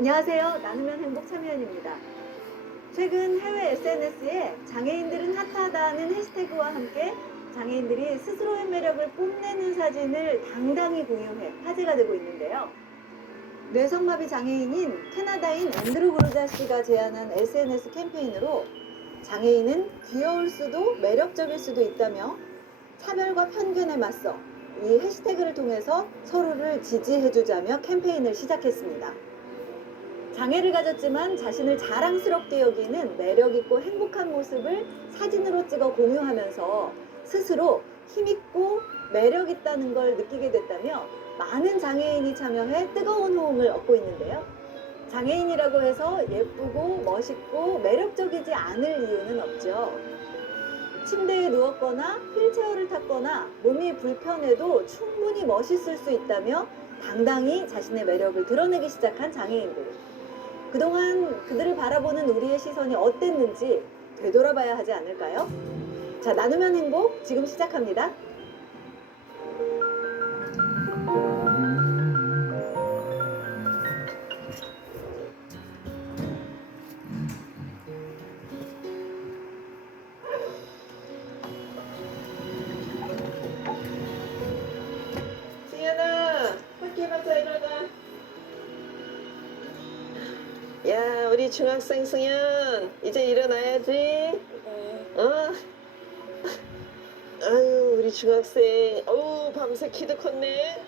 안녕하세요. 나누면 행복 참여연입니다. 최근 해외 SNS에 장애인들은 핫하다는 해시태그와 함께 장애인들이 스스로의 매력을 뽐내는 사진을 당당히 공유해 화제가 되고 있는데요. 뇌성마비 장애인인 캐나다인 앤드루 그루자 씨가 제안한 SNS 캠페인으로 장애인은 귀여울 수도 매력적일 수도 있다며 차별과 편견에 맞서 이 해시태그를 통해서 서로를 지지해주자며 캠페인을 시작했습니다. 장애를 가졌지만 자신을 자랑스럽게 여기는 매력있고 행복한 모습을 사진으로 찍어 공유하면서 스스로 힘있고 매력있다는 걸 느끼게 됐다며 많은 장애인이 참여해 뜨거운 호응을 얻고 있는데요. 장애인이라고 해서 예쁘고 멋있고 매력적이지 않을 이유는 없죠. 침대에 누웠거나 휠체어를 탔거나 몸이 불편해도 충분히 멋있을 수 있다며 당당히 자신의 매력을 드러내기 시작한 장애인들. 그동안 그들을 바라보는 우리의 시선이 어땠는지 되돌아봐야 하지 않을까요? 자, 나누면 행복 지금 시작합니다. 지연아, 학교 가자 일어나. 야, 우리 중학생 승현, 이제 일어나야지. 네. 어? 아유, 우리 중학생, 어우, 밤새 키도 컸네.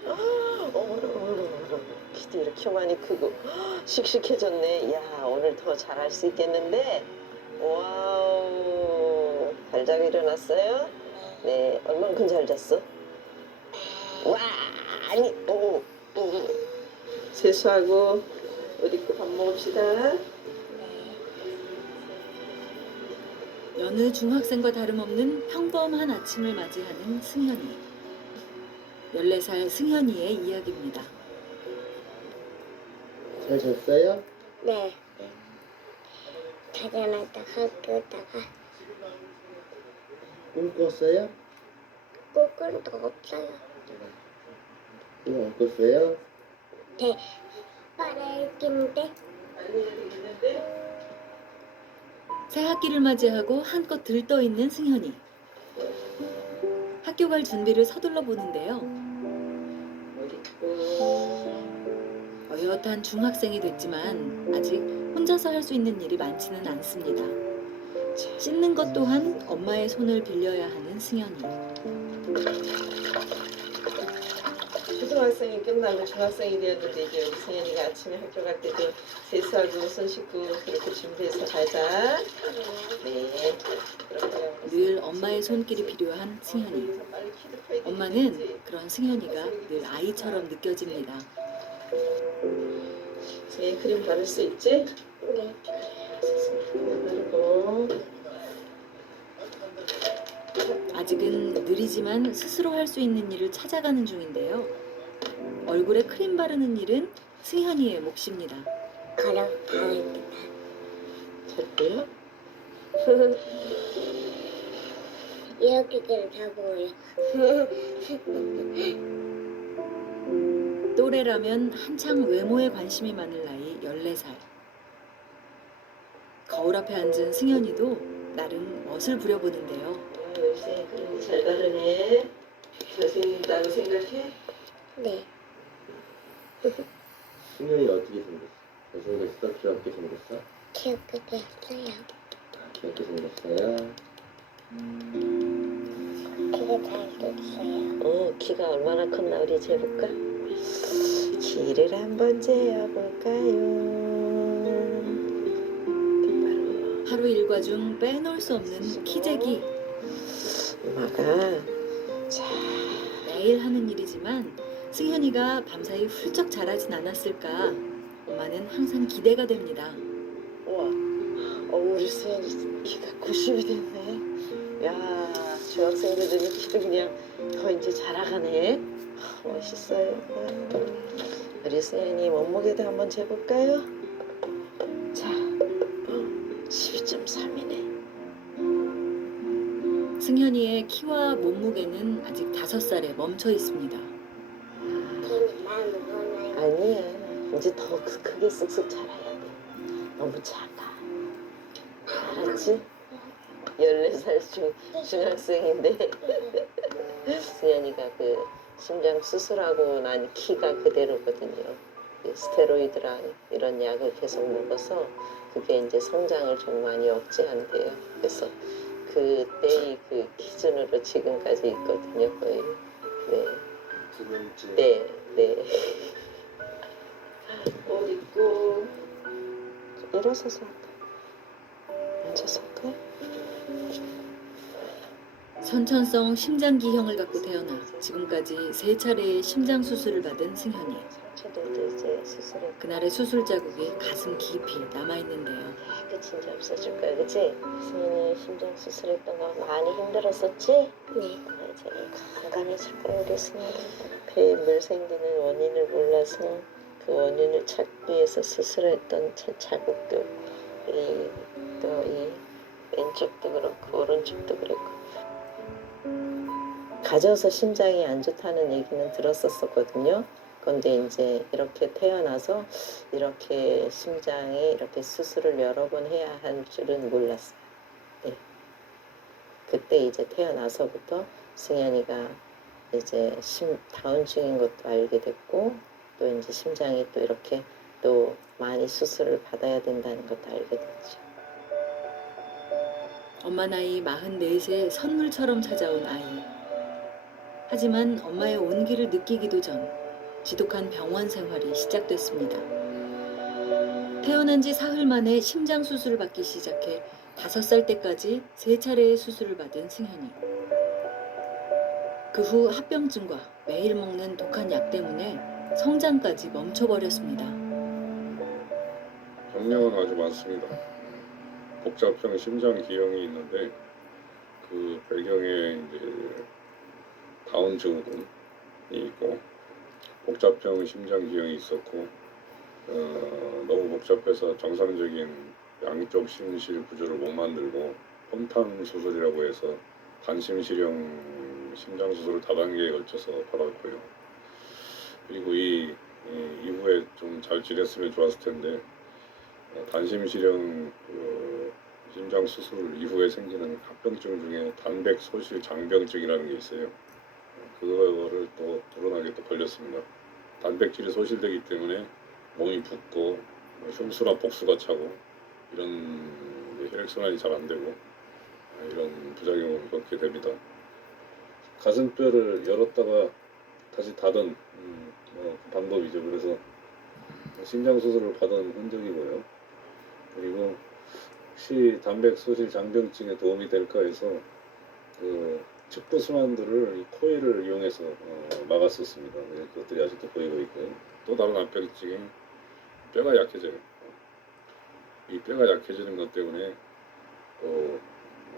어머나, 키도 이렇게 많이 크고, 씩씩해졌네. 야, 오늘 더 잘할 수 있겠는데? 와우, 잘 자고 일어났어요? 네, 얼만큼 잘 잤어? 와, 아니, 세수하고 옷 입고 밥 먹읍시다. 여느 중학생과 다름없는 평범한 아침을 맞이하는 승현이. 14살 승현이의 이야기입니다. 잘 잤어요? 네. 자자마자 학교다가 꿈 꿨어요? 꼬꾸는 더 없어요. 꿈 안 꿨어요? 네. 빠르긴데 새 학기를 맞이하고 한껏 들떠있는 승현이. 학교 갈 준비를 서둘러 보는데요. 옷 입고. 어엿한 중학생이 됐지만 아직 혼자서 할 수 있는 일이 많지는 않습니다. 씻는 것 또한 엄마의 손을 빌려야 하는 승현이. 초등학생이 끝나고 중학생이 되었는데 이제 우리 승현이가 아침에 학교 갈 때도 세수하고 손 씻고 그렇게 준비해서 가자. 네. 그럴까요? 늘 엄마의 손길이 필요한 승현이. 엄마는 그런 승현이가 늘 아이처럼 느껴집니다. 승현이 크림 바를 수 있지? 네. 바르고. 아직은 느리지만 스스로 할 수 있는 일을 찾아가는 중인데요. 얼굴에 크림 바르는 일은 승현이의 몫입니다. 가려 다행이다. 잘 보여? 이렇게들 다 보여. 또래라면 한창 외모에 관심이 많을 나이 14살. 거울 앞에 앉은 승현이도 나름 멋을 부려보는데요. 요새 크림 잘 바르네. 잘생긴다고 생각해? 네. 승현이 어떻게 생겼어? 잘생겼어? 귀엽게 생겼어? 귀엽게 됐어요. 귀엽게 생겼어요? 되게 잘 됐어요. 키가 얼마나 컸나 우리 재볼까? 키를 한번 재어볼까요? 바로 하루 일과 중 빼놓을 수 없는 키재기. 엄마가 자, 매일 하는 일이지만 승현이가 밤사이 훌쩍 자라진 않았을까. 엄마는 항상 기대가 됩니다. 우와, 우리 수현이 키가 90이 됐네. 야, 중학생들 되면 키도 그냥 더 이제 자라가네. 멋있어요. 우리 수현이 몸무게도 한번 재볼까요? 자, 12.3이네. 승현이의 키와 몸무게는 아직 5살에 멈춰 있습니다. 걔는 나 무거워요. 아니야. 이제 더 크게 쓱쓱 자라야 돼. 너무 작아. 알았지? 14살 중학생인데 승현이가 그 심장 수술하고 난 키가 그대로거든요. 그 스테로이드랑 이런 약을 계속 먹어서 그게 이제 성장을 좀 많이 억제한대요. 그래서 그때의 그 기준으로 지금까지 있거든요, 거의. 네, 두 번째. 네, 네. 옷 입고 일어서서 앉아서 할까요? 선천성 심장기형을 갖고 태어나 지금까지 3차례의 심장 수술을 받은 승현이. 상처들도 이제 수술해. 그날의 수술 자국이 가슴 깊이 남아있는데요. 끝이 이제 없어질 거야, 그치? 승현이 심장 수술했던 거 많이 힘들었었지? 네. 이제 건강해질 거야, 우리 승현이. 배에 물 생기는 원인을 몰라서 그 원인을 찾기 위해서 수술했던 자국도 또 이 왼쪽도 그렇고 오른쪽도 그렇고 가져서 심장이 안 좋다는 얘기는 들었었거든요. 그런데 이제 이렇게 태어나서 이렇게 심장에 이렇게 수술을 여러 번 해야 할 줄은 몰랐어요. 네. 그때 이제 태어나서부터 승현이가 이제 다운증인 것도 알게 됐고 또 이제 심장이 또 이렇게 또 많이 수술을 받아야 된다는 것도 알게 됐죠. 엄마 나이 44세 선물처럼 찾아온 아이. 하지만 엄마의 온기를 느끼기도 전 지독한 병원 생활이 시작됐습니다. 태어난 지 사흘 만에 심장 수술을 받기 시작해 5살 때까지 3차례의 수술을 받은 승현이. 그 후 합병증과 매일 먹는 독한 약 때문에 성장까지 멈춰버렸습니다. 병명은 아주 많습니다. 복잡형 심장 기형이 있는데 그 배경에 이제 다운 증후군이 있고 복잡형 심장 기형이 있었고 너무 복잡해서 정상적인 양쪽 심실 구조를 못 만들고 혼탕 수술이라고 해서 단심실형 심장 수술을 다단계에 걸쳐서 받았고요. 그리고 이후에 좀 잘 지냈으면 좋았을 텐데 단심실형 심장 수술 이후에 생기는 합병증 중에 단백 소실 장병증이라는 게 있어요. 그거를 또 불운하게 또 걸렸습니다. 단백질이 소실되기 때문에 몸이 붓고 흉수나 복수가 차고 이런 혈액순환이 잘 안 되고 이런 부작용을 겪게 됩니다. 가슴뼈를 열었다가 다시 닫은 방법이죠. 그래서 심장 수술을 받은 흔적이고요. 그리고 혹시 단백 소실 장병증에 도움이 될까 해서 그 측부 순환들을 이 코일을 이용해서 막았었습니다. 그것들이 아직도 보이고 있고요. 또 다른 합병증이 뼈가 약해져요. 이 뼈가 약해지는 것 때문에 또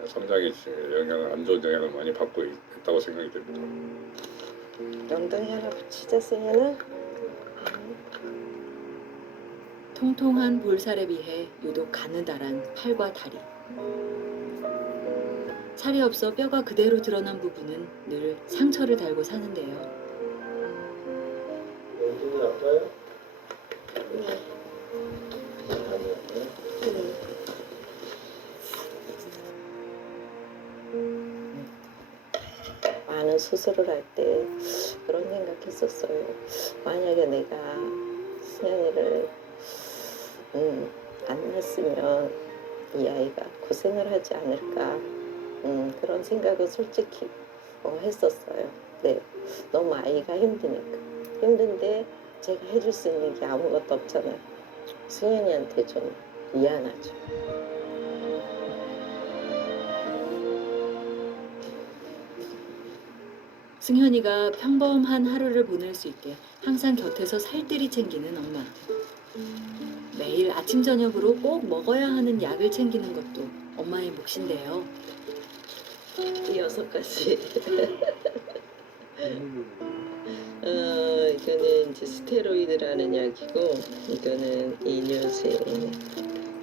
성장에 영향을 안 좋은 영향을 많이 받고 있다고 생각이 됩니다. 엉덩이 하나 붙이자, 승현아. 통통한 볼살에 비해 유독 가느다란 팔과 다리. 살이 없어 뼈가 그대로 드러난 부분은 늘 상처를 달고 사는데요. 엉덩이 아파요? 많은 수술을 할 때 그런 생각했었어요. 만약에 내가 승현이를 안 낳았으면 이 아이가 고생을 하지 않을까 그런 생각을 솔직히 했었어요. 네, 너무 아이가 힘드니까. 힘든데 제가 해줄 수 있는 게 아무것도 없잖아요. 승현이한테 좀 미안하죠. 승현이가 평범한 하루를 보낼 수 있게 항상 곁에서 살뜰히 챙기는 엄마. 매일 아침 저녁으로 꼭 먹어야 하는 약을 챙기는 것도 엄마의 몫인데요. 이 6가지. 이거는 이제 스테로이드라는 약이고, 이거는 이뇨제,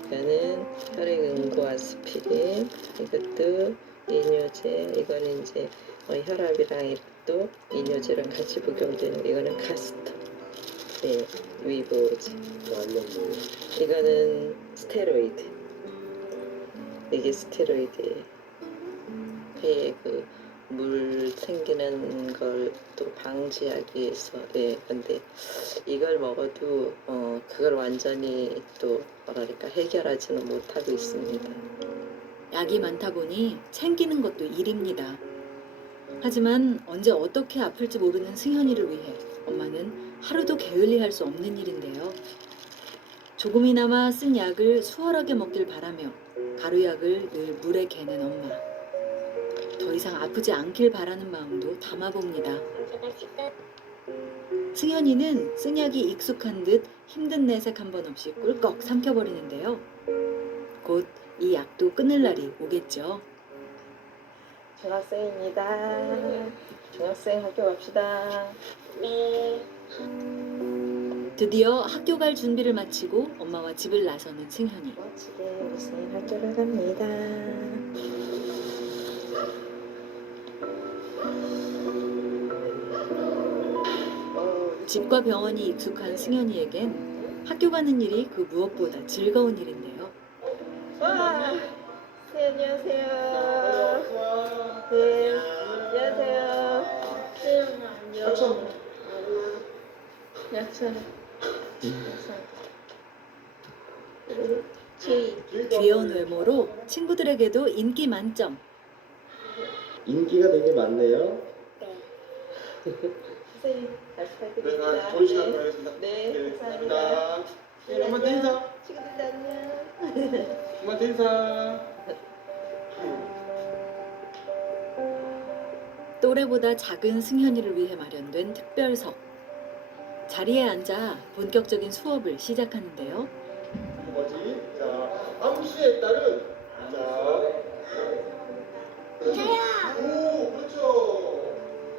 이거는 혈액응고 아스피린, 이것도 이뇨제, 이거는 이제 혈압이랑 또 이뇨제랑 같이 복용되는 거, 이거는 카스터. 네, 위보지. 완전 뭐 이거는 스테로이드. 이게 스테로이드예요. 폐에 그 물 생기는 걸 또 방지하기 위해서. 예, 근데 이걸 먹어도 그걸 완전히 또 뭐랄까 해결하지는 못하고 있습니다. 약이 많다 보니 챙기는 것도 일입니다. 하지만 언제 어떻게 아플지 모르는 승현이를 위해 엄마는 하루도 게을리할 수 없는 일인데요. 조금이나마 쓴 약을 수월하게 먹길 바라며 가루약을 늘 물에 개는 엄마. 더 이상 아프지 않길 바라는 마음도 담아봅니다. 제가 지금 승현이는 쓴 약이 익숙한 듯 힘든 내색 한 번 없이 꿀꺽 삼켜버리는데요. 곧 이 약도 끊을 날이 오겠죠. 중학생입니다. 중학생 학교 갑시다. 네. 드디어 학교 갈 준비를 마치고 엄마와 집을 나서는 승현이. 멋지게 우리 쌤 학교를 갑니다. 집과 병원이 익숙한 승현이에겐 학교 가는 일이 그 무엇보다 즐거운 일인데요. 와, 네, 안녕하세요. 네, 안녕하세요. 약속. 주의. 귀여운 외모로 친구들에게도 인기 만점. 인기가 되게 많네요. 선생님, 잘 부탁드립니다. 네, 좋은 시간 보내겠습니다. 네, 감사합니다. 엄마한테 인사. 친구들 안녕. 엄마한테 인사. 또래보다 작은 승현이를 위해 마련된 특별석. 자리에 앉아 본격적인 수업을 시작하는데요. 뭐지? 자, 암수에 따른 자. 저요. 오, 그렇죠.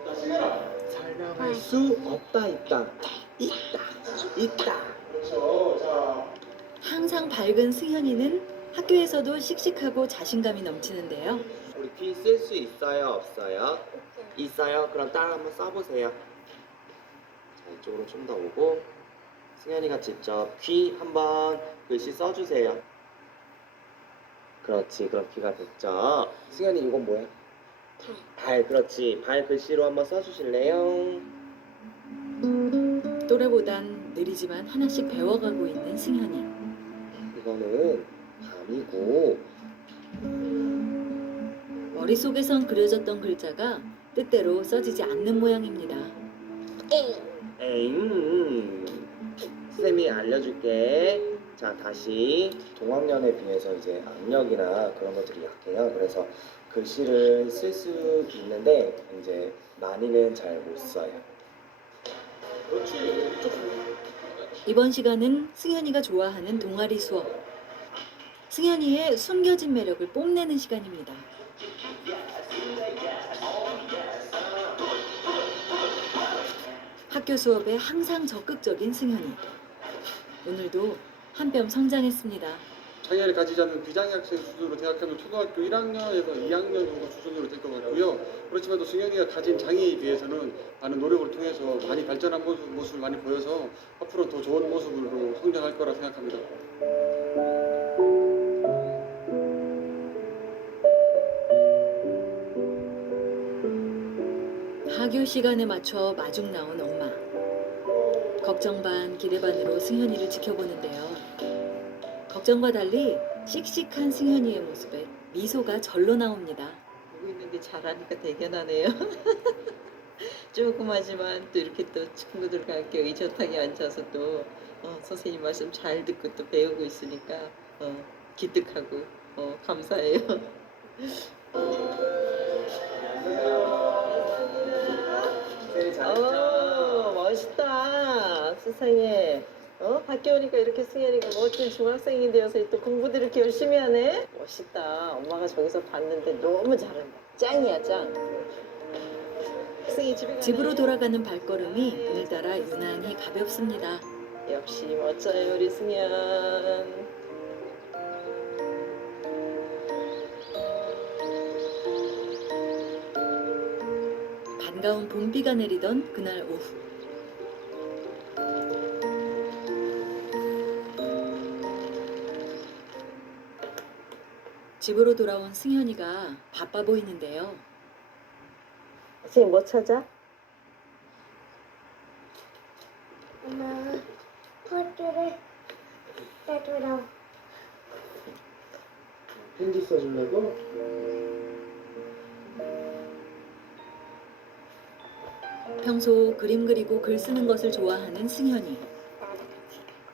자, 시간아. 설명할 수 없다 있다. 있다. 그렇죠. 자, 항상 밝은 승현이는 학교에서도 씩씩하고 자신감이 넘치는데요. 우리 피 쓸 수 있어요, 없어요? 있어요. 그럼 따라 한번 써보세요. 자, 이쪽으로 좀 더 오고 승현이가 직접 귀 한번 글씨 써주세요. 그렇지, 그럼 귀가 됐죠. 승현이 이건 뭐야? 발, 그렇지. 발 글씨로 한번 써주실래요? 또래보단 느리지만 하나씩 배워가고 있는 승현이. 이거는 밤이고 머릿속에선 그려졌던 글자가 뜻대로 써지지 않는 모양입니다. 네. 에잉, 쌤이 알려줄게. 자, 다시 동학년에 비해서 이제 악력이나 그런 것들이 약해요. 그래서 글씨를 쓸 수 있는데 이제 많이는 잘 못 써요. 그렇지. 이번 시간은 승현이가 좋아하는 동아리 수업. 승현이의 숨겨진 매력을 뽐내는 시간입니다. 학교 수업에 항상 적극적인 승현이. 오늘도 한 뼘 성장했습니다. 장애를 가지지 않는 비장애 학생 수준으로 생각하면 초등학교 1학년에서 2학년 정도 수준으로 될 것 같고요. 그렇지만 또 승현이가 가진 장애에 비해서는 많은 노력을 통해서 많이 발전한 모습을 많이 보여서 앞으로 더 좋은 모습으로 성장할 거라 생각합니다. 하교 시간에 맞춰 마중 나온 엄마. 걱정 반 기대 반으로 승현이를 지켜보는데요. 걱정과 달리 씩씩한 승현이의 모습에 미소가 절로 나옵니다. 보고 있는 게 잘하니까 대견하네요. 조그마지만 또 이렇게 또 친구들과 함께 의젓하게 앉아서 또 선생님 말씀 잘 듣고 또 배우고 있으니까 기특하고 감사해요. 쌤이 잘했죠? 멋있다. 세상에. 학교 오니까 이렇게 승현이가 멋진 중학생이 되어서 또 공부도 이렇게 열심히 하네. 멋있다. 엄마가 저기서 봤는데 너무 잘한다. 짱이야, 짱. 승희 집에 가네. 집으로 돌아가는 발걸음이 오늘따라 유난히 가볍습니다. 역시 멋져요, 우리 승현. 반가운 봄비가 내리던 그날 오후. 집으로 돌아온 승현이가 바빠 보이는데요. 선생님 뭐 찾아? 엄마 포트를 따주라. 편지 써주려고? 평소 그림 그리고 글 쓰는 것을 좋아하는 승현이.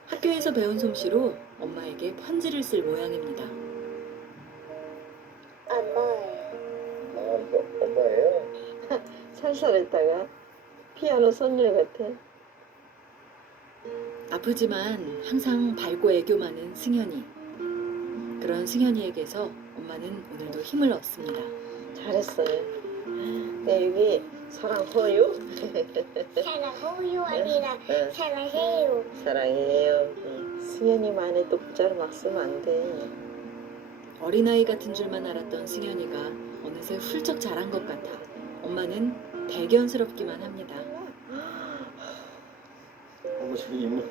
학교에서 배운 솜씨로 엄마에게 편지를 쓸 모양입니다. 엄마예요. 엄마예요? 살살했다가 피아노 선율 같아. 아프지만 항상 밝고 애교 많은 승현이. 그런 승현이에게서 엄마는 오늘도 힘을 얻습니다. 잘했어요. 네, 여기 사랑 호유? 사랑해요 아니라 응, 사랑해요. 사랑해요. 응. 승현이만의 또 부자를 막 쓰면 안 돼. 어린아이 같은 줄만 알았던 승현이가 어느새 훌쩍 자란 것 같아 엄마는 대견스럽기만 합니다. 어머 저 인물.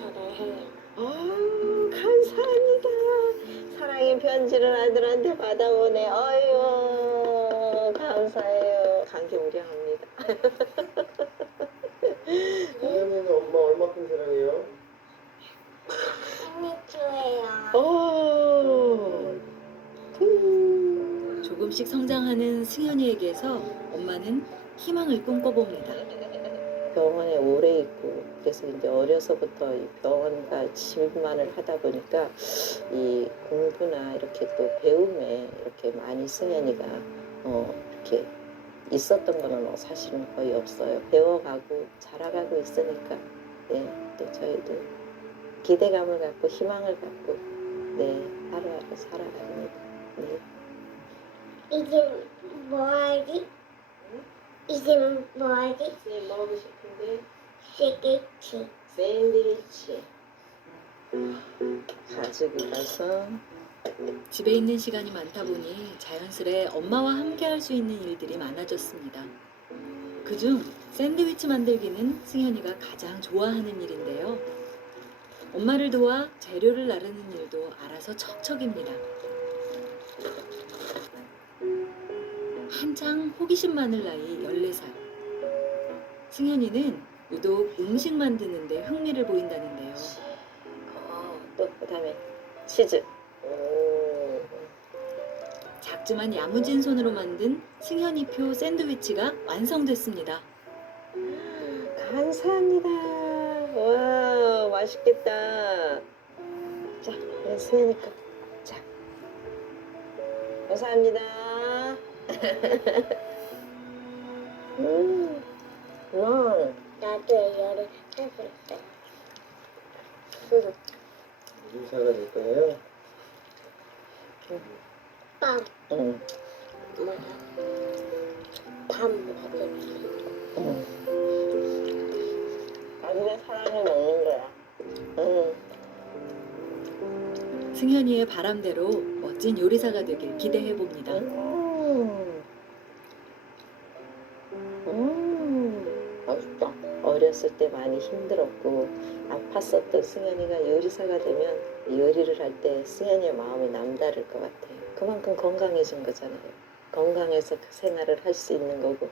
사랑해요. 감사합니다. 사랑의 편지를 아들한테 받아보네. 어휴, 감사해요. 감개무량합니다. 선생님은 엄마 얼마큼 사랑해요? 생일주예요. 오. 조금씩 성장하는 승현이에게서 엄마는 희망을 꿈꿔봅니다. 병원에 오래 있고 그래서 이제 어려서부터 이 병원과 집만을 하다 보니까 이 공부나 이렇게 또 배움에 이렇게 많이 승현이가 이렇게 있었던 거는 사실은 거의 없어요. 배워가고 자라가고 있으니까 또 저희도 기대감을 갖고 희망을 갖고 하루하루 살아갑니다. 네. 이제 뭐하지? 이제 뭐하지? 선생님 먹고 싶은데 스케치. 샌드위치 가지고 가서 집에 있는 시간이 많다 보니 자연스레 엄마와 함께 할 수 있는 일들이 많아졌습니다. 그중 샌드위치 만들기는 승현이가 가장 좋아하는 일인데요. 엄마를 도와 재료를 나르는 일도 알아서 척척입니다. 한창 호기심 많을 나이 14살. 승현이는 유독 음식 만드는데 흥미를 보인다는데요. 또 그다음에 치즈. 작지만 야무진 손으로 만든 승현이표 샌드위치가 완성됐습니다. 감사합니다. 와 맛있겠다. 자, 승현이까. 자, 감사합니다. 와, 나도 열을 해볼 때. 무슨 사가 될 거예요? 빵. 응, 뭐야? 밥 먹을게. 응. 나중에 사랑을 먹는 거야. 응. 승현이의 바람대로 멋진 요리사가 되길 기대해 봅니다. 맛있다. 어렸을 때 많이 힘들었고 아팠었던 승현이가 요리사가 되면 요리를 할 때 승현이의 마음이 남다를 것 같아요. 그만큼 건강해진 거잖아요. 건강해서 그 생활을 할 수 있는 거고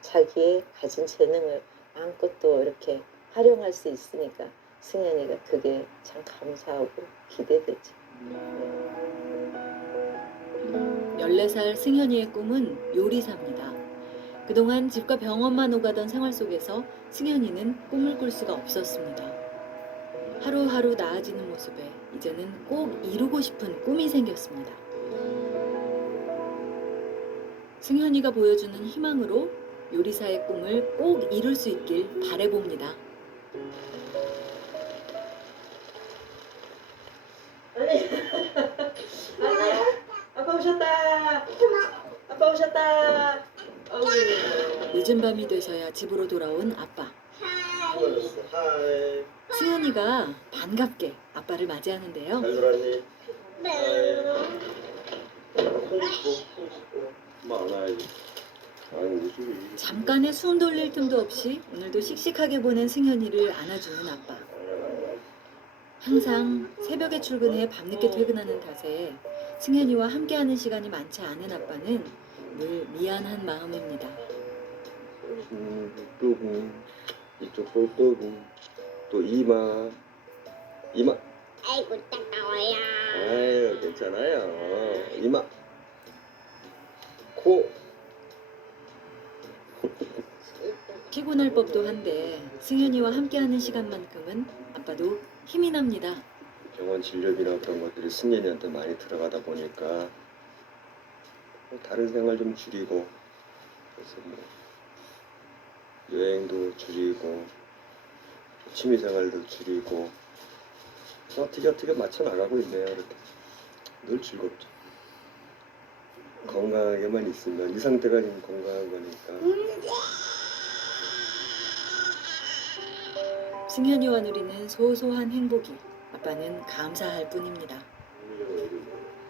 자기의 가진 재능을 마음껏 또 이렇게 활용할 수 있으니까 승현이가 그게 참 감사하고 기대되죠. 14살 승현이의 꿈은 요리사입니다. 그동안 집과 병원만 오가던 생활 속에서 승현이는 꿈을 꿀 수가 없었습니다. 하루하루 나아지는 모습에 이제는 꼭 이루고 싶은 꿈이 생겼습니다. 승현이가 보여주는 희망으로 요리사의 꿈을 꼭 이룰 수 있길 바라봅니다. 아빠 오셨다. 아빠 오셨다. 늦은 밤이 돼서야 집으로 돌아온 아빠. 하이. 승현이가 반갑게 아빠를 맞이하는데요. 잘 놀았니? 네. 손 씻고. 엄마 안아야지. 잠깐의 숨 돌릴 틈도 없이 오늘도 씩씩하게 보낸 승현이를 안아주는 아빠. 항상 새벽에 출근해 밤늦게 퇴근하는 탓에 승현이와 함께하는 시간이 많지 않은 아빠는 늘 미안한 마음입니다. 뜨고 이쪽 볼 뜨고 또 이마 아이고 따가워요. 아유 괜찮아요 이마 코 피곤할 법도 한데 승현이와 함께하는 시간만큼은 아빠도 힘이 납니다. 병원 진료비나 그런 것들이 승현이한테 많이 들어가다 보니까 다른 생활 좀 줄이고 그래서 뭐 여행도 줄이고 취미 생활도 줄이고 어떻게 맞춰 나가고 있네요. 이렇게 늘 즐겁죠. 건강하게만 있으면 이 상태가 지금 건강한 거니까. 승현이와 누리는 소소한 행복이 아빠는 감사할 뿐입니다.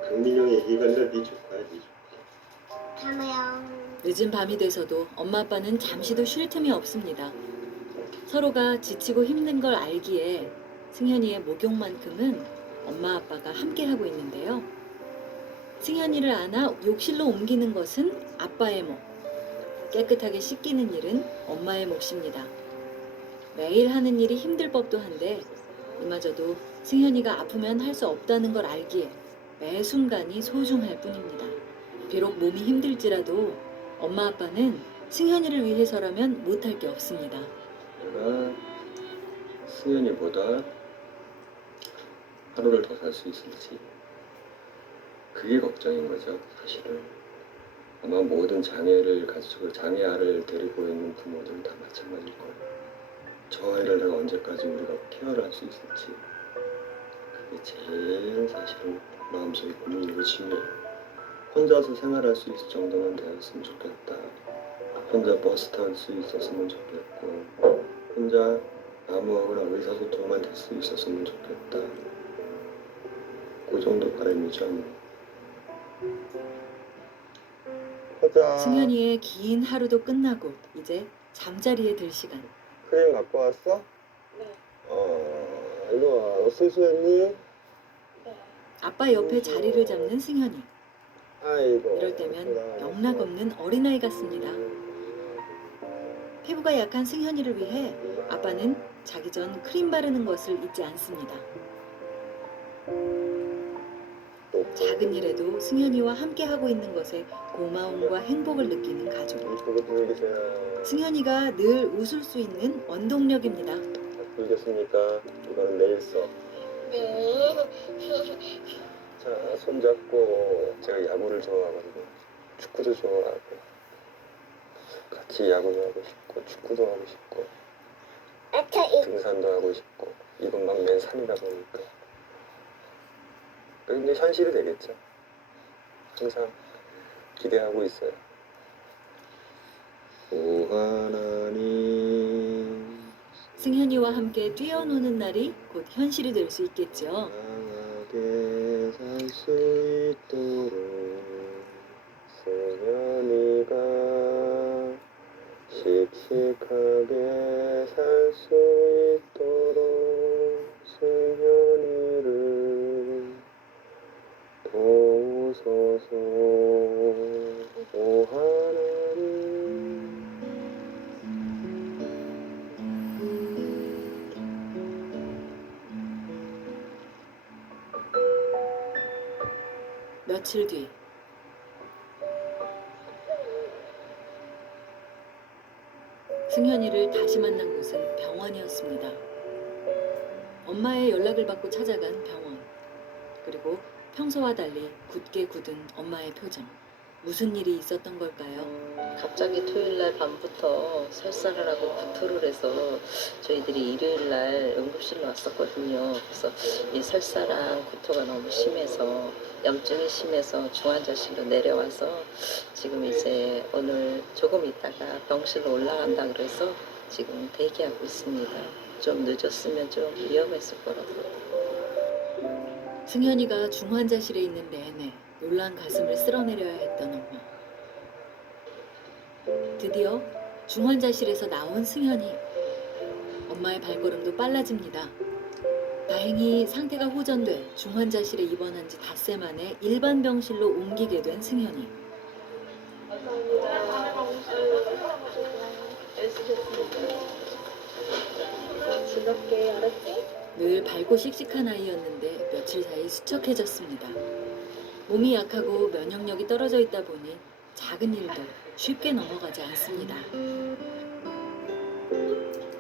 강민이 형 얘기가 아니라 네 조카야 네 조카. 가면 늦은 밤이 돼서도 엄마 아빠는 잠시도 쉴 틈이 없습니다. 서로가 지치고 힘든 걸 알기에 승현이의 목욕만큼은 엄마 아빠가 함께하고 있는데요. 승현이를 안아 욕실로 옮기는 것은 아빠의 몫. 깨끗하게 씻기는 일은 엄마의 몫입니다. 매일 하는 일이 힘들 법도 한데 이마저도 승현이가 아프면 할 수 없다는 걸 알기에 매 순간이 소중할 뿐입니다. 비록 몸이 힘들지라도 엄마 아빠는 승현이를 위해서라면 못할 게 없습니다. 내가 승현이보다 하루를 더 살 수 있을지 그게 걱정인 거죠. 사실은 아마 모든 장애를 가지고 장애아를 데리고 있는 부모들은 다 마찬가지일 거예요. 저 아이를 내가 언제까지 우리가 케어를 할 수 있을지 그게 제일 사실은 마음속에 고민이고 짐이에요. 혼자서 생활할 수 있을 정도는 되었으면 좋겠다. 혼자 버스 탈 수 있었으면 좋겠고 혼자 아무거나 의사소통만 될 수 있었으면 좋겠다. 그 정도 바람이죠. 가자. 승현이의 긴 하루도 끝나고 이제 잠자리에 들 시간. 크림 갖고 왔어? 네. 일로 와. 너 세수했니? 아빠 옆에 자리를 잡는 승현이. 아이고. 이럴 때면 영락없는 어린아이 같습니다. 피부가 약한 승현이를 위해 아빠는 자기 전 크림 바르는 것을 잊지 않습니다. 작은 일에도 승현이와 함께하고 있는 것에 고마움과 행복을 느끼는 가족. 이쁘게 들리세요. 승현이가 늘 웃을 수 있는 원동력입니다. 들겠습니까? 이거는 내일 써. 네. 자, 손잡고 제가 야구를 좋아하거든요. 축구도 좋아하고 같이 야구도 하고 싶고 축구도 하고 싶고 등산도 하고 싶고 이건 막 맨 산이다 보니까 근데 현실이 되겠죠. 항상 기대하고 있어요. 오 하나님 승현이와 함께 뛰어노는 날이 곧 현실이 될 수 있겠죠. 강하게 살 수 있도록 승현이가 씩씩하게 살 수 있도록 승현이를 도우소서. 오 하나님 며칠 뒤 승현이를 다시 만난 곳은 병원이었습니다. 엄마의 연락을 받고 찾아간 병원. 그리고 평소와 달리 굳게 굳은 엄마의 표정. 무슨 일이 있었던 걸까요? 갑자기 토요일날 밤부터 설사를 하고 구토를 해서 저희들이 일요일날 응급실로 왔었거든요. 그래서 이 설사랑 구토가 너무 심해서 염증이 심해서 중환자실로 내려와서 지금 이제 오늘 조금 있다가 병실로 올라간다 그래서 지금 대기하고 있습니다. 좀 늦었으면 좀 위험했을 거라고. 승현이가 중환자실에 있는 내내 놀란 가슴을 쓸어내려야 했던 엄마. 드디어 중환자실에서 나온 승현이. 엄마의 발걸음도 빨라집니다. 다행히 상태가 호전돼 중환자실에 입원한 지 닷새 만에 일반 병실로 옮기게 된 승현이. 즐겁게 알았지? 늘 밝고 씩씩한 아이였는데 며칠 사이 수척해졌습니다. 몸이 약하고 면역력이 떨어져 있다 보니 작은 일도 쉽게 넘어가지 않습니다.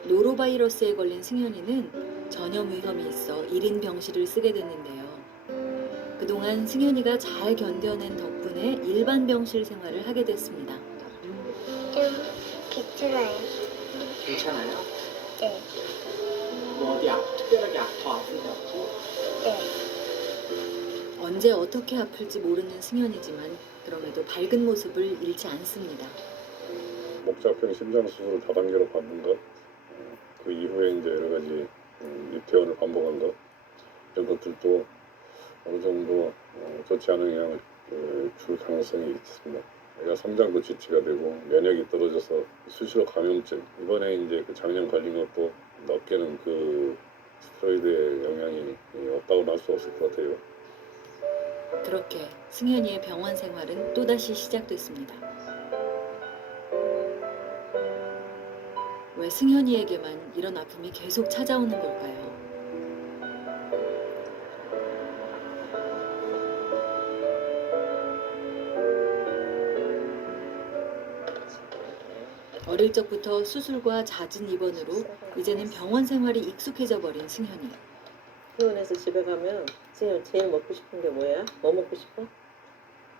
노로바이러스에 걸린 승현이는 전염 위험이 있어 1인 병실을 쓰게 됐는데요. 그동안 승현이가 잘 견뎌낸 덕분에 일반 병실 생활을 하게 됐습니다. 좀 괜찮아요. 괜찮아요? 네. 뭐 어디 특별하게 더 아픈 데 없고? 네. 언제 어떻게 아플지 모르는 승현이지만 그럼에도 밝은 모습을 잃지 않습니다. 목자평 심장 수술 다단계로 받는 것, 그 이후에 이제 여러 가지 입퇴원을 반복한 것 이런 것들도 어느 정도 좋지 않은 영향을 줄 가능성이 있습니다. 애가 성장도 지체가 되고 면역이 떨어져서 수시로 감염증, 이번에 이제 그 작년 걸린 것도 넓게는 그 스테로이드의 영향이 없다고는 할 수 없을 것 같아요. 그렇게 승현이의 병원 생활은 또다시 시작됐습니다. 왜 승현이에게만 이런 아픔이 계속 찾아오는 걸까요? 어릴 적부터 수술과 잦은 입원으로 이제는 병원 생활이 익숙해져 버린 승현이. 퇴원해서 집에 가면 승현 제일 먹고 싶은 게 뭐야? 뭐 먹고 싶어?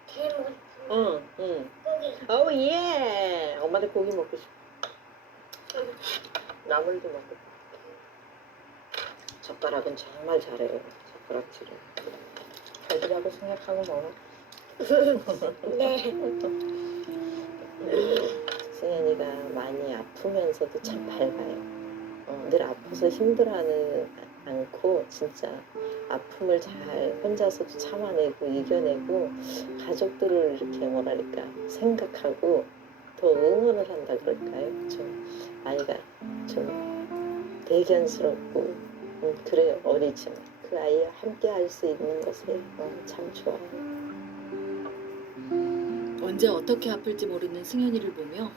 개물 응. 고기. 어우 예. 엄마도 고기 먹고 싶어. 나물도 먹고 싶어. 젓가락은 정말 잘해요. 젓가락질을. 잘이라고 생각하고 먹어. 네. 승현이가 많이 아프면서도 참 밝아요. 늘 아파서 힘들어하는 않고 진짜 아픔을 잘 혼자서도 참아내고 이겨내고 가족들을 이렇게 뭐랄까 생각하고 더 응원을 한다 그럴까요? 좀 아이가 좀 대견스럽고 그래요. 어리지만 그 아이와 함께 할 수 있는 것이 참 좋아요. 언제 어떻게 아플지 모르는 승현이를 보며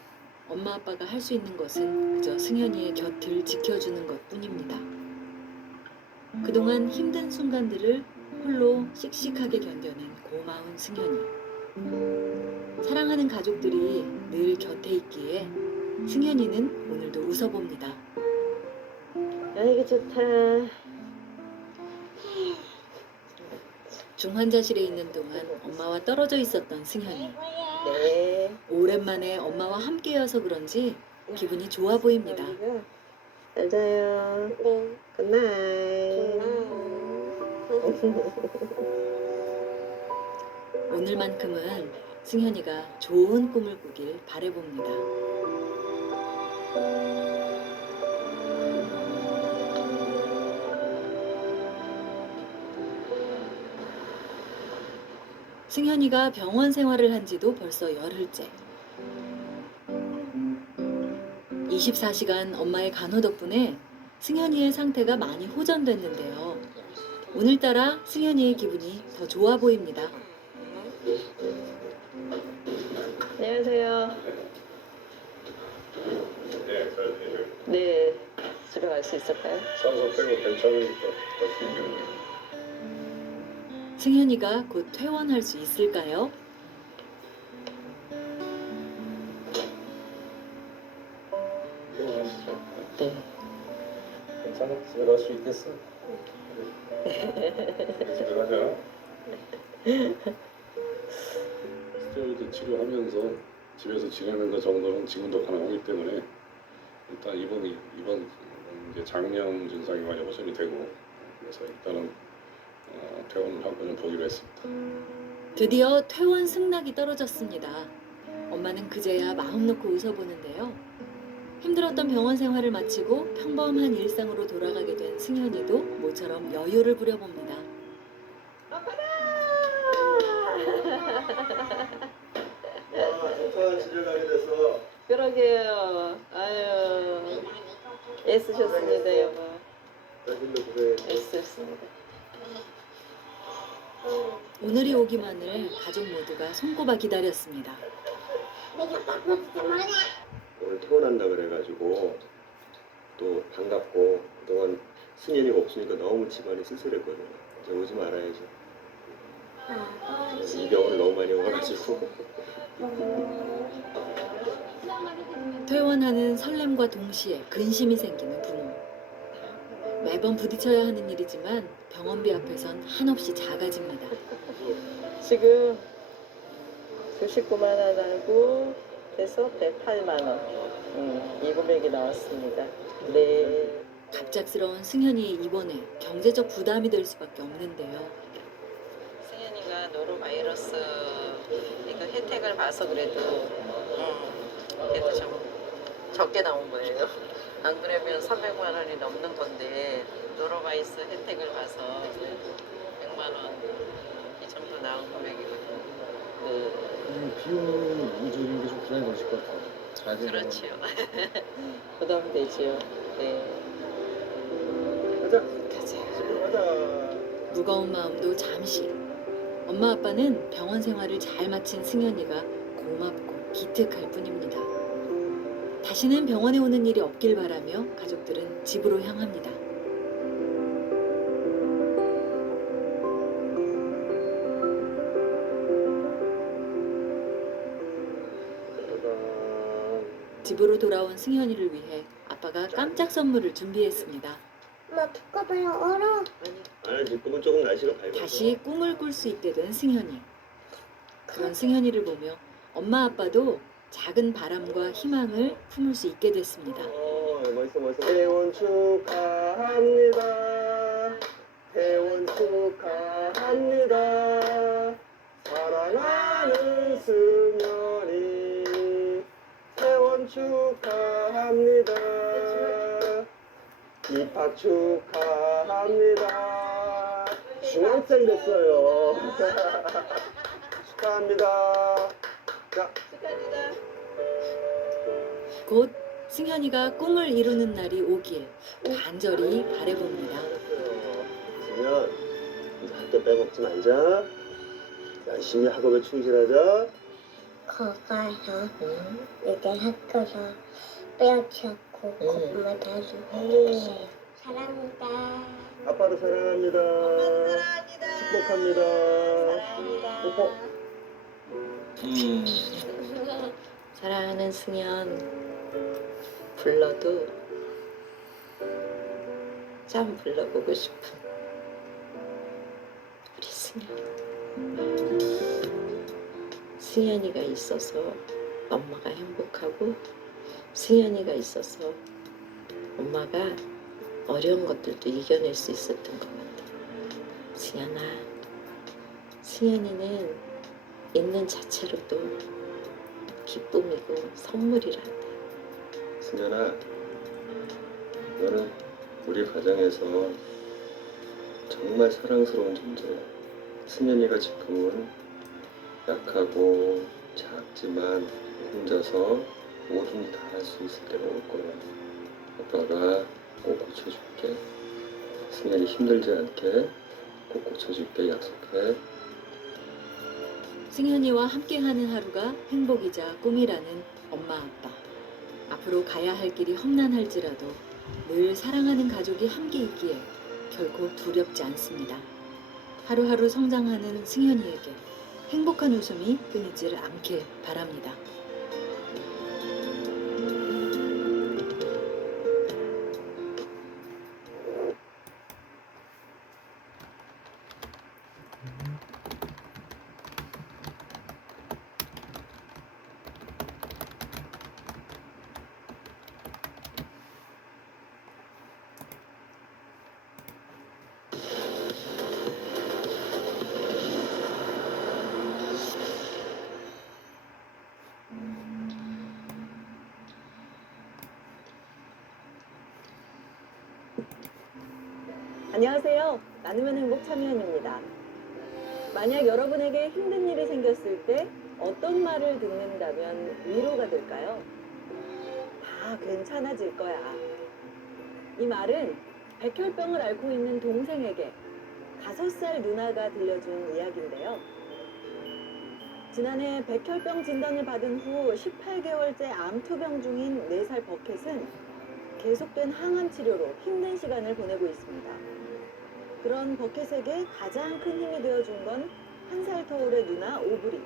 엄마 아빠가 할 수 있는 것은 그저 승현이의 곁을 지켜주는 것뿐입니다. 그동안 힘든 순간들을 홀로 씩씩하게 견뎌낸 고마운 승현이. 사랑하는 가족들이 늘 곁에 있기에 승현이는 오늘도 웃어봅니다. 아이고 좋다. 중환자실에 있는 동안 엄마와 떨어져 있었던 승현이. 네. 오랜만에 엄마와 함께여서 그런지 기분이 좋아 보입니다. 잘 자요. 네. 굿나잇. 오늘만큼은 승현이가 좋은 꿈을 꾸길 바라봅니다. 승현이가 병원 생활을 한 지도 벌써 열흘째. 24시간 엄마의 간호 덕분에 승현이의 상태가 많이 호전됐는데요. 오늘따라 승현이의 기분이 더 좋아 보입니다. 안녕하세요. 네, 잘 되죠. 네. 집에 갈 수 있을까요? 산소 빼고 괜찮으니까 갈수 승현이가 곧 퇴원할 수 있을까요? 있겠죠. 네. 괜찮아? 집에 갈 수 있겠어? 집에 가자. 스테로이드 치료하면서 집에서 지내는 것 정도는 지금도 가능하기 때문에 일단 이번 이제 장염 증상이 많이 호전이 되고 그래서 일단은 퇴원을 하고 좀 보기로 했습니다. 드디어 퇴원 승낙이 떨어졌습니다. 엄마는 그제야 마음 놓고 웃어보는데요. 힘들었던 병원 생활을 마치고 평범한 일상으로 돌아가게 된 승현이도 모처럼 여유를 부려봅니다. 좋다. 집에 가게 돼서 그러게요. 아유, 애쓰셨습니다, 여보. 애쓰셨습니다. 오늘이 오기만을 가족 모두가 손꼽아 기다렸습니다. 내가 바꿔주지 오늘 태어난다 그래가지고 또 반갑고 그동안 승현이가 없으니까 너무 집안이 쓸쓸했거든요. 이제 오지 말아야죠. 이병을 너무 많이 와가지고. 퇴원하는 설렘과 동시에 근심이 생기는 부모. 매번 부딪혀야 하는 일이지만 병원비 앞에선 한없이 작아집니다. 지금 99만 원 하고 해서 108만 원. 이 금액이 나왔습니다. 네. 갑작스러운 승현이의 입원에 경제적 부담이 될 수밖에 없는데요. 승현이가 노로바이러스 이거 혜택을 봐서 그래도 좀 적게 나온 거예요. 안 그러면 300만 원이 넘는 건데 노로바이러스 혜택을 봐서 100만 원 이 정도 나온 금액이거든요. 비용 문제인 게 좀 부담이 되실 것 같아요. 그렇지요. 부담되지요. 네. 가자. 가자. 가자. 무거운 마음도 잠시. 엄마 아빠는 병원 생활을 잘 마친 승현이가 고맙고 기특할 뿐입니다. 다시는 병원에 오는 일이 없길 바라며 가족들은 집으로 향합니다. 집으로 돌아온 승현이를 위해 아빠가 깜짝 선물을 준비했습니다. 엄마 두꺼봐요 얼어. 아니 지금은 조금 날씨가 밝아서. 다시 꿈을 꿀 수 있게 된 승현이. 그런 승현이를 보며 엄마 아빠도 작은 바람과 희망을 품을 수 있게 됐습니다. 멋있어. 퇴원 축하합니다. 퇴원 축하합니다. 사랑하는 승현이 퇴원 축하합니다. 입학 축하합니다. 중학생 됐어요. 축하합니다. 자. 곧 승현이가 꿈을 이루는 날이 오길 간절히 바라봅니다. 승현, 이제 학교 빼먹지 말자. 열심히 학업에 충실하자. 거가서 이제 학교에서 빼앗지 않고 공부만 다시 사랑합니다. 아빠도 사랑합니다. 사랑합니다. 축복합니다. 사랑합니다. 뽀뽀. 사랑하는 승현 불러도 참 불러보고 싶은 우리 승현이가 있어서 엄마가 행복하고 승현이가 있어서 엄마가 어려운 것들도 이겨낼 수 있었던 것 같아요. 승현아, 승현이는 있는 자체로도 기쁨이고 선물이란다. 승현아, 너는 우리 가정에서 정말 사랑스러운 존재야. 승현이가 지금은 약하고 작지만 혼자서 뭐든지 다 할 수 있을 때가 올 거야. 아빠가 꼭 고쳐줄게. 승현이 힘들지 않게 꼭 고쳐줄게. 약속해. 승현이와 함께하는 하루가 행복이자 꿈이라는 엄마 아빠. 앞으로 가야 할 길이 험난할지라도 늘 사랑하는 가족이 함께 있기에 결코 두렵지 않습니다. 하루하루 성장하는 승현이에게 행복한 웃음이 끊이질 않길 바랍니다. 안녕하세요. 나누면 행복 참여연입니다. 만약 여러분에게 힘든 일이 생겼을 때 어떤 말을 듣는다면 위로가 될까요? 다 괜찮아질 거야. 이 말은 백혈병을 앓고 있는 동생에게 5살 누나가 들려준 이야기인데요. 지난해 백혈병 진단을 받은 후 18개월째 암투병 중인 4살 버켓은 계속된 항암 치료로 힘든 시간을 보내고 있습니다. 그런 버켓에게 가장 큰 힘이 되어준 건 1살 터울의 누나 오브리.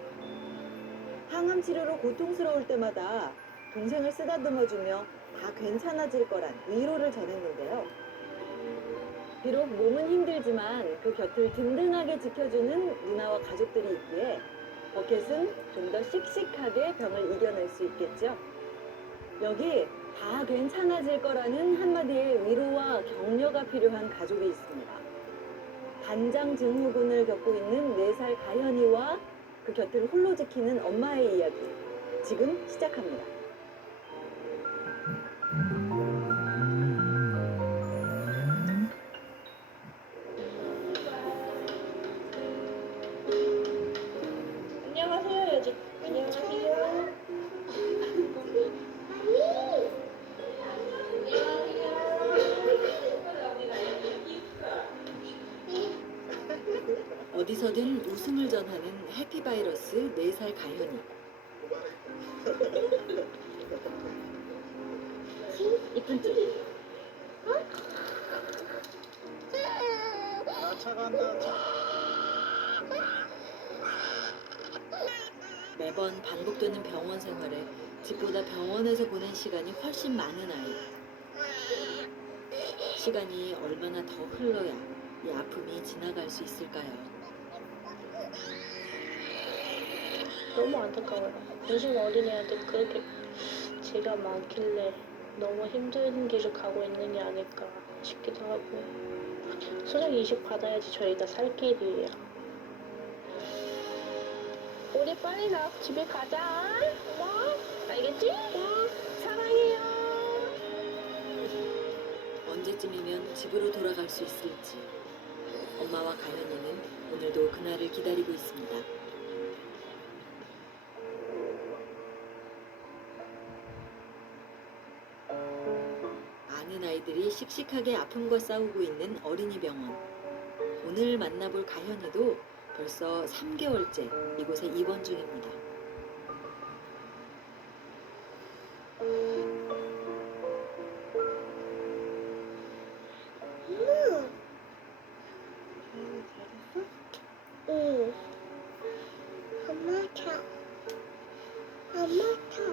항암 치료로 고통스러울 때마다 동생을 쓰다듬어주며 다 괜찮아질 거란 위로를 전했는데요. 비록 몸은 힘들지만 그 곁을 든든하게 지켜주는 누나와 가족들이 있기에 버켓은 좀 더 씩씩하게 병을 이겨낼 수 있겠죠. 여기 다 괜찮아질 거라는 한마디의 위로와 격려가 필요한 가족이 있습니다. 간장 증후군을 겪고 있는 4살 가현이와 그 곁을 홀로 지키는 엄마의 이야기. 지금 시작합니다. 안녕하세요, 여지. 안녕하세요. 어디서든 웃음을 전하는 해피바이러스 4살 가현이. 이쁜 듯. 매번 반복되는 병원 생활에 집보다 병원에서 보낸 시간이 훨씬 많은 아이. 시간이 얼마나 더 흘러야 이 아픔이 지나갈 수 있을까요? 너무 안타까워요. 요즘 어린애한테 그렇게 죄가 많길래 너무 힘든 길을 가고 있는 게 아닐까 싶기도 하고, 소장 이식 받아야지 저희가 살 길이에요. 우리 빨리 나 집에 가자. 알겠지? 사랑해요. 언제쯤이면 집으로 돌아갈 수 있을지 엄마와 가현이는 오늘도 그날을 기다리고 있습니다. 많은 아이들이 씩씩하게 아픔과 싸우고 있는 어린이병원. 오늘 만나볼 가현이도 벌써 3개월째 이곳에 입원 중입니다. 응. 엄마 차. 엄마 차.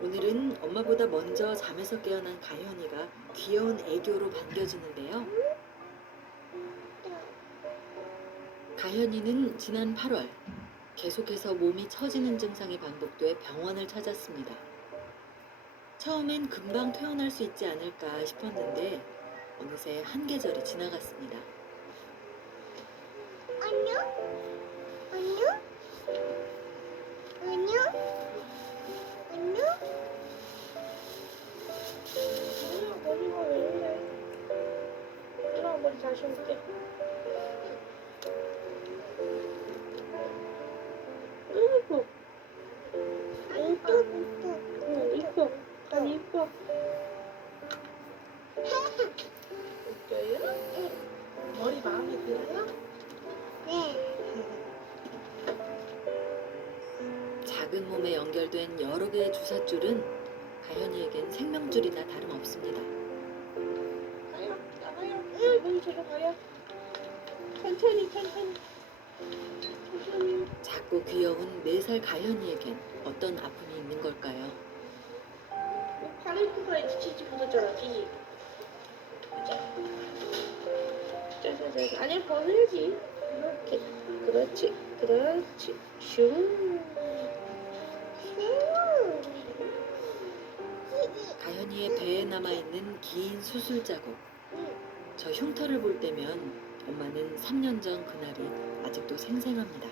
오늘은 엄마보다 먼저 잠에서 깨어난 가현이가 귀여운 애교로 반겨주는데요. 가현이는 지난 8월 계속해서 몸이 처지는 증상이 반복돼 병원을 찾았습니다. 처음엔 금방 퇴원할 수 있지 않을까 싶었는데 어느새 한 계절이 지나갔습니다. 안녕? 안녕? 안녕? 안녕? 머리가 왜 이래? 일어나, 머리 다시 올게. 이뻐. 이뻐. 아니, 이뻐. 웃겨요? 머리 마음에 들어요? 네. 작은 몸에 연결된 여러 개의 주삿줄은 가현이에겐 생명줄이나 다름없습니다. 가요, 나가요. 빨리 저로 가요. 천천히. 작고 귀여운 4살 가현이에겐 어떤 아픔이 있는 걸까요? 갈아입고 가야지. 치즈 묻었잖아, 치즈. 짜자자. 아니, 벗어야지. 이렇게. 그렇지. 슝. 가현이의 배에 남아있는 긴 수술 자국. 저 흉터를 볼 때면 엄마는 3년 전 그날이 아직도 생생합니다.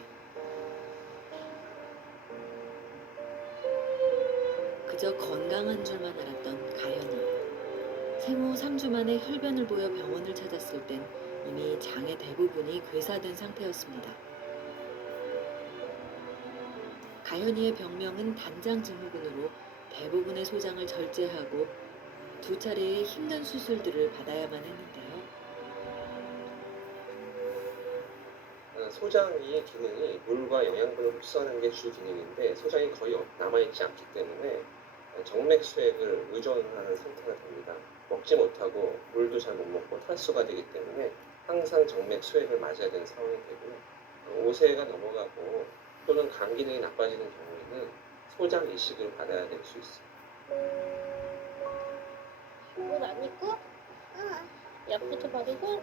그저 건강한 줄만 알았던 가현이. 생후 3주 만에 혈변을 보여 병원을 찾았을 땐 이미 장의 대부분이 괴사된 상태였습니다. 가현이의 병명은 단장 증후군으로 대부분의 소장을 절제하고 두 차례의 힘든 수술들을 받아야만 했는데요. 소장의 기능이 물과 영양분을 흡수하는 게 주 기능인데 소장이 거의 남아있지 않기 때문에 정맥 수액을 의존하는 상태가 됩니다. 먹지 못하고 물도 잘 못 먹고 탈수가 되기 때문에 항상 정맥 수액을 맞아야 되는 상황이 되고요. 5세가 넘어가고 또는 간 기능이 나빠지는 경우에는 소장 이식을 받아야 될 수 있어요. 옷 안 입고? 약부터 바르고?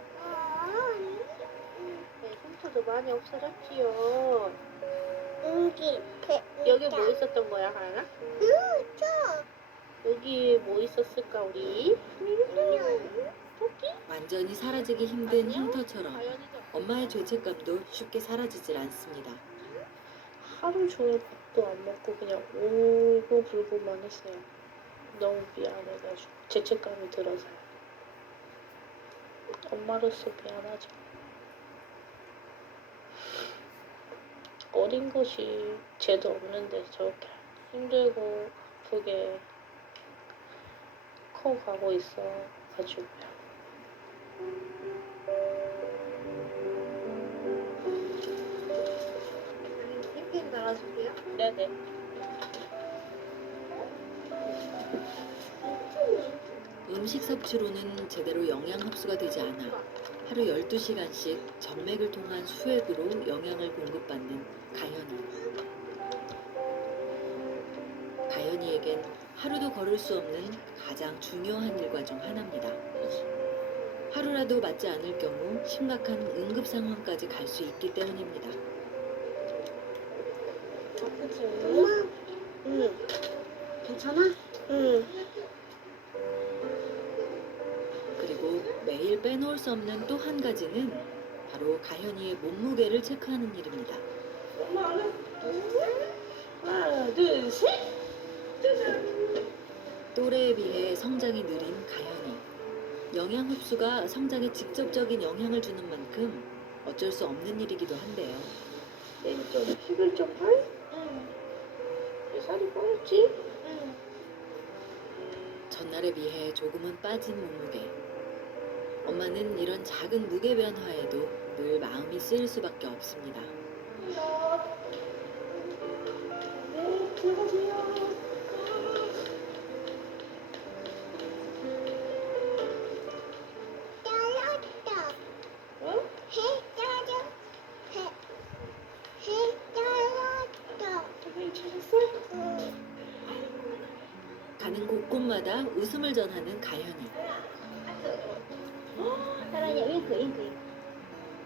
네, 흉터도 많이 없어졌지요. 여기 뭐 있었던 거야, 하연아? 여기 뭐 있었을까, 우리? 토끼? 완전히 사라지기 힘든 흉터처럼 가연이죠. 엄마의 죄책감도 쉽게 사라지질 않습니다. 하루 종일 밥도 안 먹고 그냥 울고 불고만 했어요. 너무 미안해가지고 죄책감이 들어서요. 엄마로서 미안하죠. 어린 것이 죄도 없는데 저렇게 힘들고 아프게 커가고 있어가지고요. 핑핑 달아줄게요. 네네. 음식 섭취로는 제대로 영양 흡수가 되지 않아 하루 12시간씩 정맥을 통한 수액으로 영양을 공급받는 가현이. 가현이에겐 하루도 걸을 수 없는 가장 중요한 일과 중 하나입니다. 하루라도 맞지 않을 경우 심각한 응급 상황까지 갈 수 있기 때문입니다. 아프지? 엄마, 응. 괜찮아? 응. 그리고 매일 빼놓을 수 없는 또 한 가지는 바로 가현이의 몸무게를 체크하는 일입니다. 하나, 둘, 셋. 또래에 비해 성장이 느린 가현이. 영양 흡수가 성장에 직접적인 영향을 주는 만큼 어쩔 수 없는 일이기도 한데요. 11.8? 응. 왜 살이 빠졌지? 응. 전날에 비해 조금은 빠진 몸무게. 엄마는 이런 작은 무게 변화에도 늘 마음이 쓰일 수밖에 없습니다. 네, 들어가세요. 잘랐다. 어? 해 잘라. 해 잘랐다. 선생님 찾았어? 응. 가는 곳곳마다 웃음을 전하는 가현이. 사랑이야, 윙크, 윙크.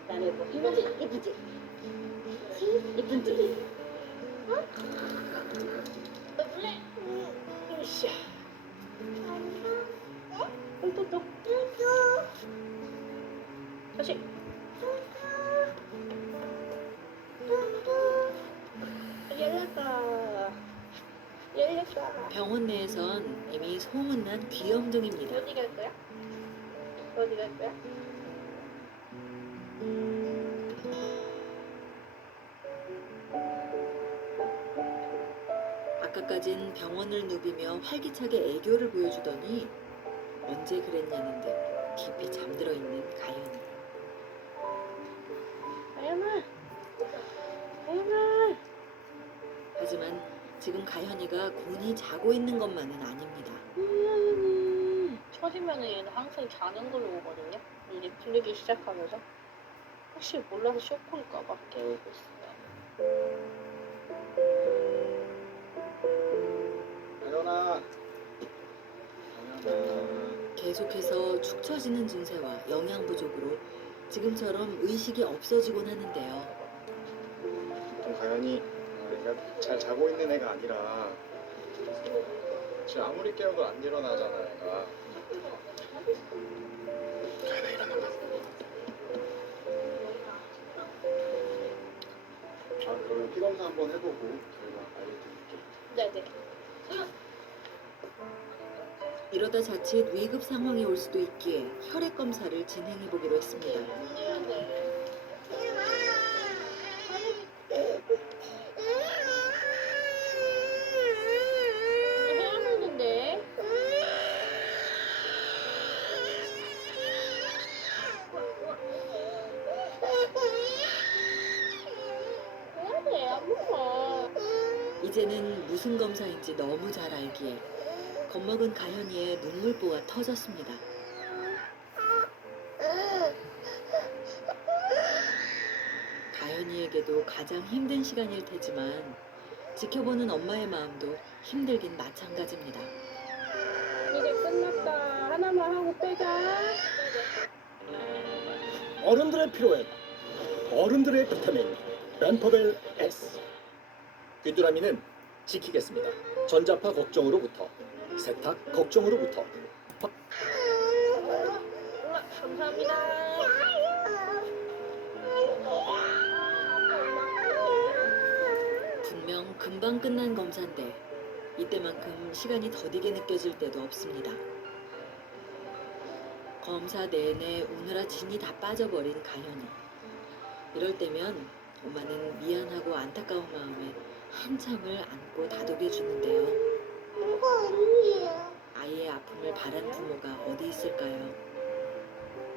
나를 뭐 이쁘지? 이쁘지? 이쁘지? 으쌰. 안녕. 똥똥똥. 뚜뚜. 다시. 뚜뚜. 열렸다. 열렸다. 병원 내에선 이미 소문난 귀염둥입니다. 어디 갈 거야? 어디 갈 거야? 아까까진 병원을 누비며 활기차게 애교를 보여주더니 언제 그랬냐는 듯 깊이 잠들어 있는 가현이. 아연아. 아연아. 하지만 지금 가현이가 곤히 자고 있는 것만은 아닙니다. 처지면은 얘는 항상 자는 걸로 오거든요. 눈이 풀리기 시작하면서. 혹시 몰라서 쇼크일까봐 깨우고 있어요. 가연아. 가연아. 계속해서 축 처지는 증세와 영양 부족으로 지금처럼 의식이 없어지곤 하는데요. 보통 가연이 얘가 잘 자고 있는 애가 아니라 지금 아무리 깨워도 안 일어나잖아 애가. 가연아 일어나봐. 그러면 피 검사 한번 해보고 결과 알려드릴게. 네네. 이러다 자칫 위급 상황이 올 수도 있기에 혈액 검사를 진행해 보기로 했습니다. 이제는 무슨 검사인지 너무 잘 알기에 겁먹은 가현이의 눈물보가 터졌습니다. 가현이에게도 가장 힘든 시간일 테지만 지켜보는 엄마의 마음도 힘들긴 마찬가지입니다. 이제 끝났다. 하나만 하고 빼자. 어른들의 피로에 어른들의 비타민 벤퍼벨 S. 귀뚜라미는 지키겠습니다. 전자파 걱정으로부터, 세탁 걱정으로부터. 엄마, 감사합니다. 분명 금방 끝난 검사인데 이때만큼 시간이 더디게 느껴질 때도 없습니다. 검사 내내 오느라 진이 다 빠져버린 가현이. 이럴 때면 엄마는 미안하고 안타까운 마음에 한참을 안고 다독여주는데요. 이거 언니야. 아이의 아픔을 바란 부모가 어디 있을까요?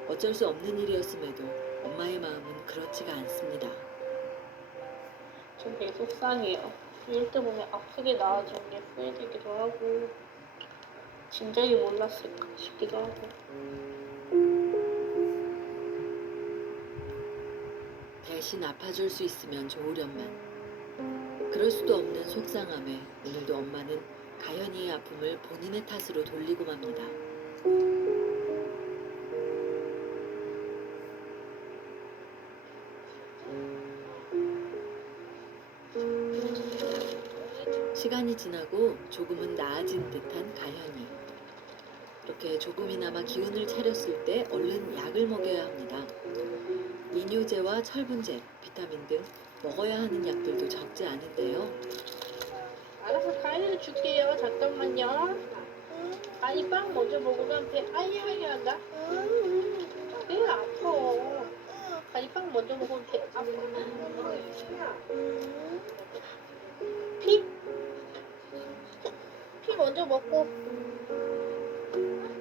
어쩔 수 없는 일이었음에도 엄마의 마음은 그렇지가 않습니다. 전 되게 속상해요. 이럴 때 보면 아프게 나아진 게 후회되기도 하고 진작에 몰랐을까 싶기도 하고. 대신 아파줄 수 있으면 좋으련만. 그럴 수도 없는 속상함에 오늘도 엄마는 가현이의 아픔을 본인의 탓으로 돌리고 맙니다. 시간이 지나고 조금은 나아진 듯한 가현이. 이렇게 조금이나마 기운을 차렸을 때 얼른 약을 먹여야 합니다. 이뇨제와 철분제, 비타민 등 먹어야 하는 약들도 적지 않은데요. 알아서 가위를 줄게요. 잠깐만요. 아니 빵 먼저 먹으면 배 아야아야 한다. 배 아파. 아니 빵 먼저 먹으면 배 아파. 피 먼저 먹고.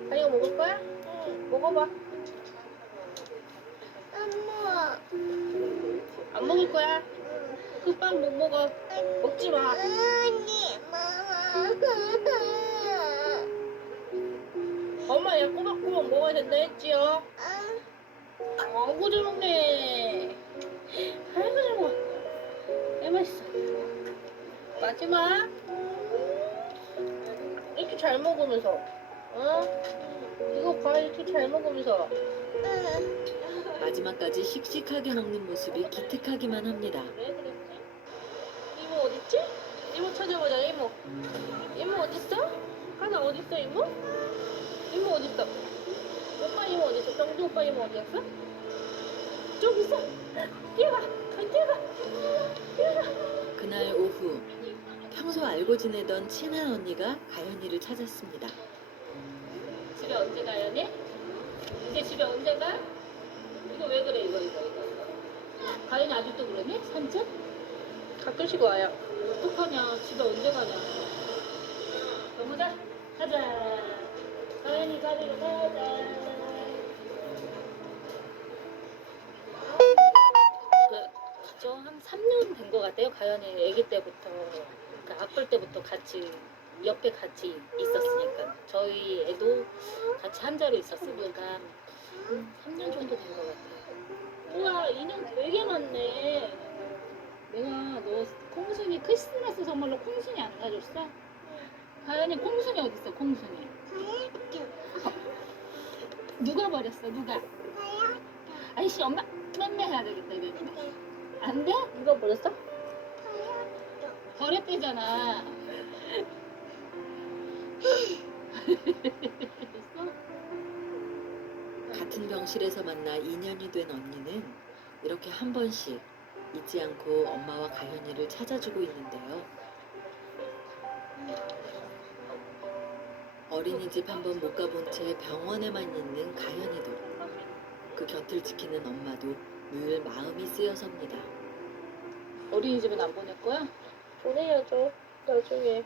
아니 이거 먹을 거야? 먹어봐. 엄마. 안 먹을 거야? 그 빵 못 먹어. 먹지 마. 언니, 엄마 야 꼬박꼬박 먹어야 된다 했지요? 아이고 잘 먹네. 아이고 잘 먹어. 애 맛있어. 마지막. 이렇게 잘 먹으면서 이거 봐 이렇게 잘 먹으면서 마지막까지 씩씩하게 먹는 모습이 기특하기만 합니다. 왜 그랬지? 이모 어딨지? 이모 찾아보자. 이모 어딨어? 하나 어딨어 이모? 이모 어딨어? 오빠 이모 어딨어? 정주 오빠 이모 어디였어? 저기 있어. 뛰어가. 뛰어가. 그날 오후 평소 알고 지내던 친한 언니가 가연이를 찾았습니다. 집에 언제 가요, 네? 이제 집에 언제 가? 이거 왜 그래, 이거. 가연이 아직도 그러니? 산책? 가끔씩 와요. 어떡하냐, 집에 언제 가냐. 가보자. 가자. 가연이 가리러 가자. 그죠? 한 3년 된 것 같아요. 가연이 아기 때부터, 그러니까 아플 때부터 같이 옆에 같이 있었으니까 저희 애도 같이 한 자리에 있었으니까 3년 정도 된 것 같아요. 우와, 인형 되게 많네. 내가 너 콩순이 크리스마스 선물로 콩순이 안 사줬어? 가연이 콩순이 어딨어? 콩순이 누가 버렸어? 누가? 아이씨, 엄마 맨날 해야 되겠다 이랬는데 안 돼? 누가 버렸어? 버렸대잖아. 같은 병실에서 만나 2년이 된 언니는 이렇게 한 번씩 잊지 않고 엄마와 가연이를 찾아주고 있는데요. 어린이집 한 번 못 가본 채 병원에만 있는 가연이도 그 곁을 지키는 엄마도 늘 마음이 쓰여섭니다. 어린이집은 안 보낼 거야? 보내야죠. 나중에.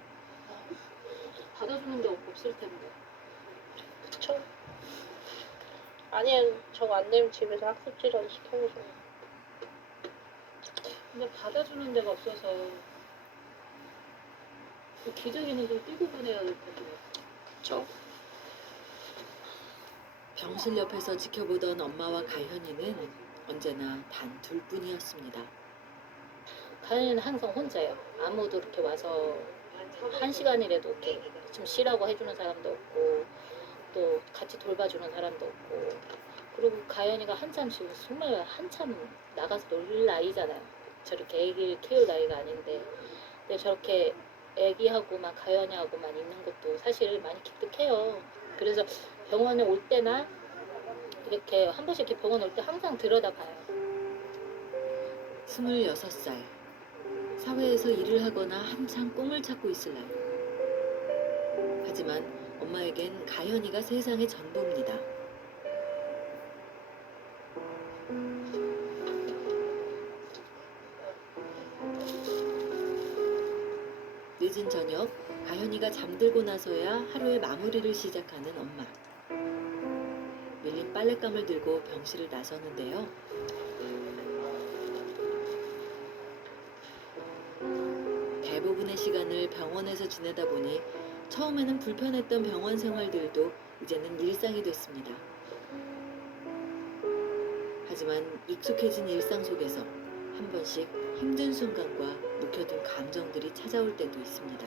받아주는 데 없을 텐데. 그쵸. 아니야, 저거 안 되면 집에서 학습지라도 시켜보죠. 근데 받아주는 데가 없어서 그 기저귀는 좀 띄고 보내야 될 텐데. 그쵸? 병실 옆에서 지켜보던 엄마와 가현이는 언제나 단 둘뿐이었습니다. 가연이는 항상 혼자예요. 아무도 이렇게 와서 1시간이라도 이렇게 좀 쉬라고 해주는 사람도 없고 또 같이 돌봐주는 사람도 없고 그리고 가연이가 한참 지금 정말 한참 나가서 놀 나이잖아요. 저렇게 애기를 키울 나이가 아닌데 근데 저렇게 애기하고만 가연이하고만 있는 것도 사실 많이 기특해요. 그래서 병원에 올 때나 이렇게 한 번씩 이렇게 병원 올 때 항상 들여다봐요. 26살. 사회에서 일을 하거나 한창 꿈을 찾고 있을 나이. 하지만 엄마에겐 가현이가 세상의 전부입니다. 늦은 저녁, 가현이가 잠들고 나서야 하루의 마무리를 시작하는 엄마. 밀린 빨랫감을 들고 병실을 나서는데요. 대부분의 시간을 병원에서 지내다 보니 처음에는 불편했던 병원 생활들도 이제는 일상이 됐습니다. 하지만 익숙해진 일상 속에서 한 번씩 힘든 순간과 묵혀둔 감정들이 찾아올 때도 있습니다.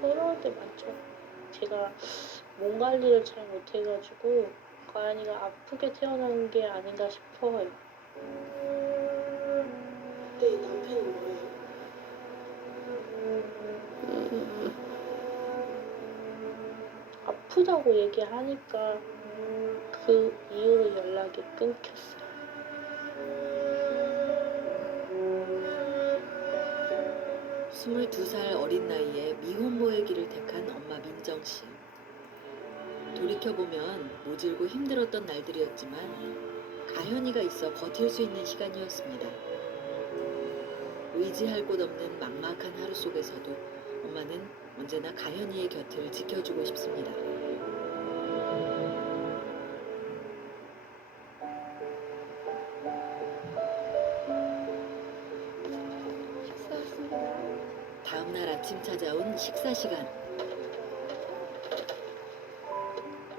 서러울 때 많죠. 제가 몸 관리를 잘 못해가지고 가연이가 아프게 태어난 게 아닌가 싶어요. 네, 남편은 뭐예요? 아프다고 얘기하니까 그 이후로 연락이 끊겼어요. 음. 22살 어린 나이에 미혼모의 길을 택한 엄마 민정 씨. 돌이켜보면 모질고 힘들었던 날들이었지만 가현이가 있어 버틸 수 있는 시간이었습니다. 의지할 곳 없는 막막한 하루 속에서도 엄마는 언제나 가현이의 곁을 지켜주고 싶습니다. 식사했습니다. 다음 날 아침 찾아온 식사 시간.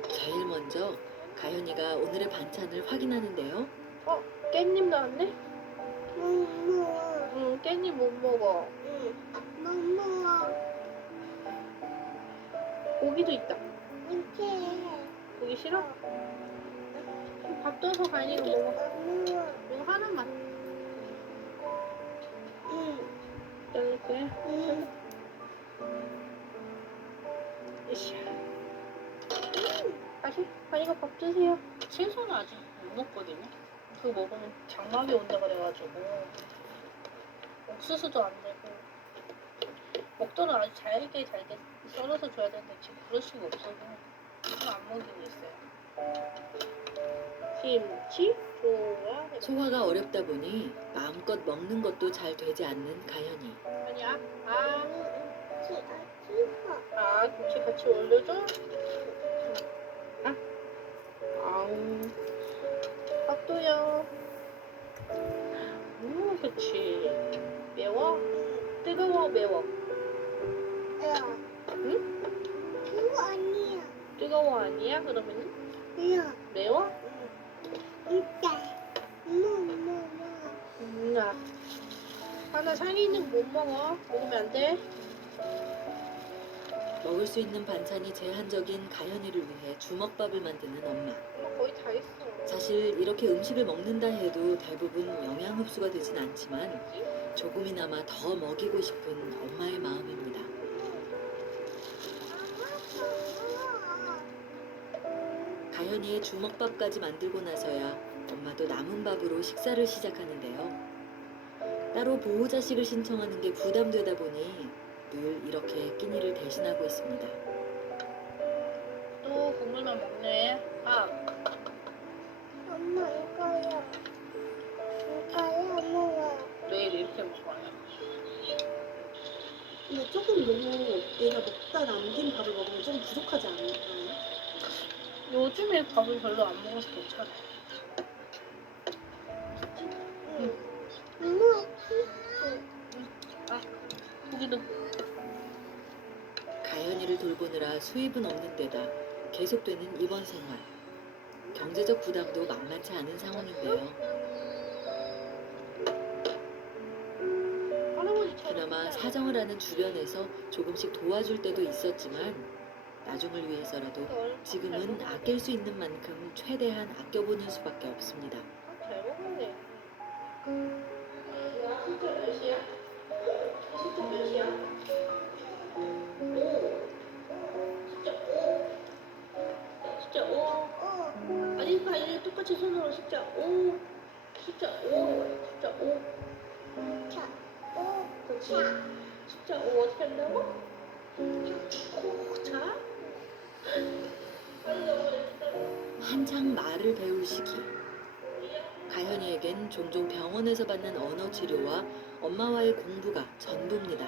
제일 먼저 가현이가 오늘의 반찬을 확인하는데요. 깻잎 나왔네? 엄마. 응, 깻잎 못 먹어. 엄마. 고기도 있다. 이렇게. 고기 싫어? 밥 떠서 가연이가 먹어. 엄마. 이거 하나만. 응. 자를 거야? 응. 으쌰. 다시 가연이가 밥 드세요. 채소는 아직 못 먹거든요. 그거 먹으면 장막이 온다 그래가지고 옥수수도 안 되고 먹도록 아주 잘게 썰어서 줘야 되는데 지금 그럴 수가 없어서 그거 안 먹이고 있어요. 김치 좋아. 소화가 어렵다 보니 마음껏 먹는 것도 잘 되지 않는 가현이. 아니야. 아, 김치 같이 올려줘. 아우. 밥도요. 그치. 매워? 뜨거워, 매워? 야. 응? 그거 아니야. 뜨거워 아니야? 그러면은? 야. 매워? 이따. 엄마. 나. 나 상이 있는 거 못 먹어. 먹으면 안 돼. 먹을 수 있는 반찬이 제한적인 가현이를 위해 주먹밥을 만드는 엄마. 거의 다 있어. 사실 이렇게 음식을 먹는다 해도 대부분 영양 흡수가 되진 않지만 조금이나마 더 먹이고 싶은 엄마의 마음입니다. 가현이의 주먹밥까지 만들고 나서야 엄마도 남은 밥으로 식사를 시작하는데요. 따로 보호자식을 신청하는 게 부담되다 보니 늘 이렇게 끼니를 대신하고 있습니다. 또 국물만 먹네. 엄마 이거요. 엄마. 매일 이렇게 먹어요. 근데 조금 너무 얘가 먹다 남긴 밥을 먹으면 좀 부족하지 않을까요? 요즘에 밥을 별로 안 먹어서 괜찮아요. 돌보느라 수입은 없는 데다 계속되는 입원 생활. 경제적 부담도 만만치 않은 상황인데요. 그나마 사정을 아는 주변에서 조금씩 도와줄 때도 있었지만 나중을 위해서라도 지금은 아낄 수 있는 만큼 최대한 아껴보는 수밖에 없습니다. 잘 먹네. 진짜 몇이야? 진짜 몇이야? 진짜 5. 아니 이거 똑같이 손으로 숫자 5. 숫자 5. 숫자 5. 그렇지. 숫자 5 어떻게 한다고? 자. 한창 말을 배울 시기. 가현이에겐 종종 병원에서 받는 언어 치료와 엄마와의 공부가 전부입니다.